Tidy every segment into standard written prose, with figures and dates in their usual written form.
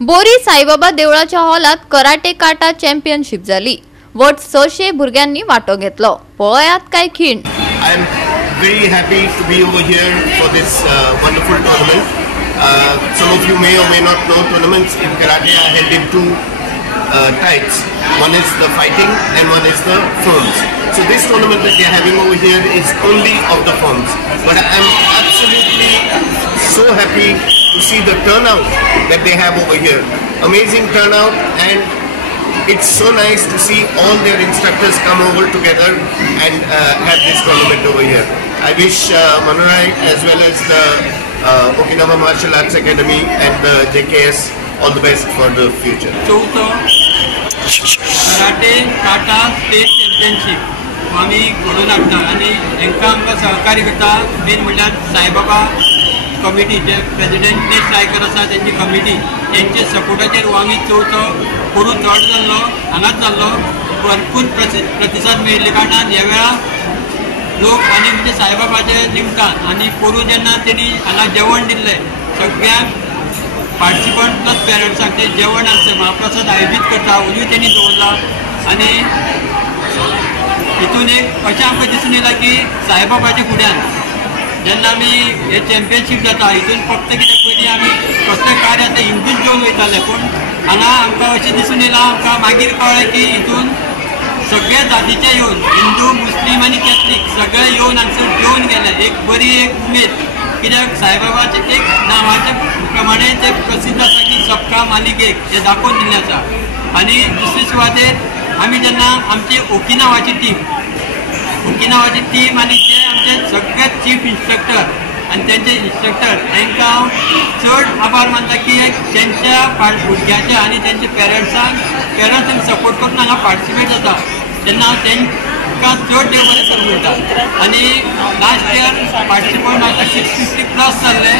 बोरी साईबाबा देवळाच्या हॉलात कराटे काटा चॅम्पियनशिप झाली। वट 600 भुरग्यांनी वाटो घेतलो। पळयात काय खिण। I am very happy to be over here for this wonderful tournament. Some of you may or may not know tournaments in karate are held in two types. One is the fighting and one is the forms. So this tournament that they are having over here is only of the forms. But I am absolutely so happy to see the turnout that they have over here. Amazing turnout, and it's so nice to see all their instructors come over together and have this tournament over here. I wish Manurai as well as the Okinawa Martial Arts Academy and the JKS all the best for the future. चौथो karate काटा state championship आम्ही घडोवन हाडटा आनी हांकां आमकां सहकार्य करता मेन म्हणल्यार साईबाबा कमिटी जे प्रेसिडेंट ने स्ट्रायकर आसा त्यांची कमिटी त्यांचे सपोर्टाचेर आमी चवथो कोरू चड जाल्लो हांगाच जाल्लो भरपूर प्रतिसाद मेळिल्ले कारणान ह्या वेळा लोक आनी म्हणजे साईबाबाचे निमतान आनी कोरू जेन्ना तेणी हांगा जेवण दिल्लें सगळ्यांक पार्टिसिपंट प्लस पेरंट्सांक ते जेवण आसता महाप्रसाद आयोजीत करता उजवी तेणी दवरला आनी हितून एक अशें आमकां दिसून येयला की साईबाबाच्या फुड्यान जेन्ना आमी हे चॅम्पियनशीप जाता हितून फक्त कितें पयलीं आमी कसलें कार्य आसा हिंदूच घेवन वयताले पूण हांगा आमकां अशें दिसून येयलां आमकां मागीर कळ्ळें की हितून सगळे जातीचे येवन हिंदू मुस्लीम आनी कॅथलीक सगळे येवन हांगसर जेवन गेले एक बरी एक उमेद कित्याक साईबाबाचे एक नांवाचे प्रमाणे ते प्रसिद्ध आसा की सबका मालिक एक हे दाखोवन दिल्लें आसा आनी दुसरे सुवातेर आमी जेन्ना आमची ओकिनावाची टीम आनी ते आमचे सगळे चीफ इन्स्ट्रक्टर आनी तेंचे इन्स्ट्रक्टर तांकां चड आभार मानता की तेंच्या भुरग्याचे आनी तेंचे पेरंट्सांक सपोर्ट करून हांगा पार्टिसिपेट जाता तेन्ना तांकां चड देव बरें करूं मेळटा आनी लास्ट इयर पार्टिसिपंट म्हाका 650 प्लस जाल्ले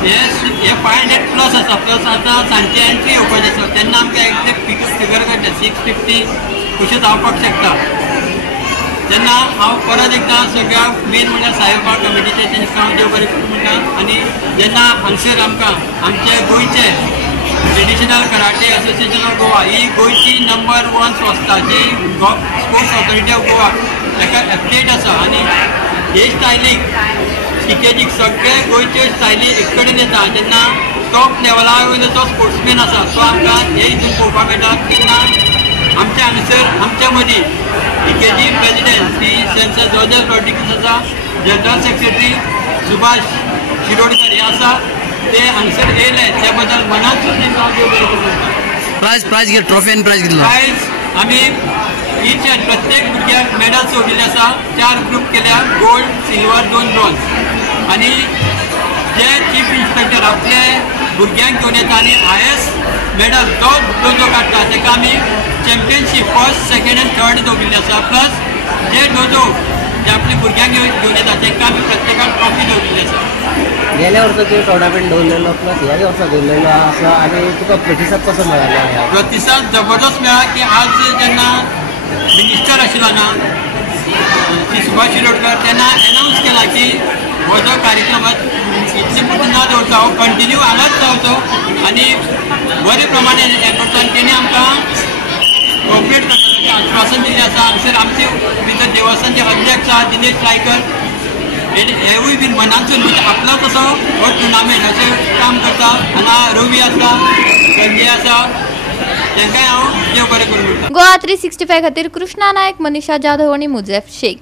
हे 500 प्लस आसा प्लस आतां सांजचे एंट्री येवपाचें आसा तेन्ना आमकां एक्झॅक्ट फिगर काडटा 650 कशें जावपाक शकता तेन्ना हांव परत एकदां सगळ्यांक मेन म्हणल्यार साईबाबा कमिटीचे तांकां हांव देव बरें करूं म्हणटा आनी जेन्ना हांगसर आमकां आमचे गोंयचे traditional karate association of Goa ही गोंयची नंबर 1 संस्था जी स्पोर्ट्स ऑथॉरिटी ऑफ गोवा ताका एफिलिएट आसा आनी हे स्टायलीक शिकेजीक सगळे गोंयचे स्टायली एक कडेन येता जेन्ना टॉप लेवला वयलो जो स्पोर्ट्समॅन आसा तो आमकां हे हितून पळोवपाक मेळटा तेन्ना आमच्या हांगसर आमच्या मदीं शिकेजी प्रेसिडेंट श्री सेन्सर जॉर्ज रॉड्रिगीस आसा जनरल सेक्रेटरी सुभाष शिरोडकर हे आसा ते हांगसर येयले त्या बद्दल मनासून तांकां हांव देव बरें करूं प्रायज घे ट्रॉफी आनी प्रायज घेतलो प्रायज आमी ईच एंड प्रत्येक भुरग्याक मेडल सोडिल्ले आसा 4 ग्रूप केल्या गोल्ड सिल्वर 2 ब्रॉन्झ आनी जे चीफ इन्स्पेक्टर आपले भुरग्यांक घेवन येता आनी हायेस्ट मेडल जो काडटा ताका आमी चॅम्पियनशीप फर्स्ट सेकंड आनी थर्ड दवरिल्ले आसा प्लस जे जे आपले भुरग्यांक घेवन येता तांकां आमी प्रत्येकाक ट्रॉफी दवरिल्ली आसा गेल्या वर्साचो टोर्नामेंट दवरलेलो प्लस ह्या वर्सा दवरलेलो आसा आनी तुका प्रतिसाद कसो मेळ्ळो प्रतिसाद जबरदस्त मेळ्ळा की आज जेन्ना मिनिस्टर आशिल्लो ना श्री सुभाष शिरोडकर तेन्ना एनावन्स केला की हो जो कार्यक्रम इतले पुरतो ना दवरता हो कंटिन्यू हांगाच जावचो आनी बरे प्रमाणे हें करता आनी तेणी आमकां कॉपरेट करता आश्वासन दिल्लें आसा हांगसर आमचे भितर देवस्थानचे अध्यक्ष आसा दिनेश रायकर हेवूय बीन मनासून म्हणजे आपलो कसो हो टुर्नामेंट अशें काम करता हांगा रवी आसा संजय आसा तांकांय हांव देव बरें करूं म्हणटा। गोवा 365 खातीर कृष्णा नायक, मनीषा जाधव आनी मुजेफ शेख।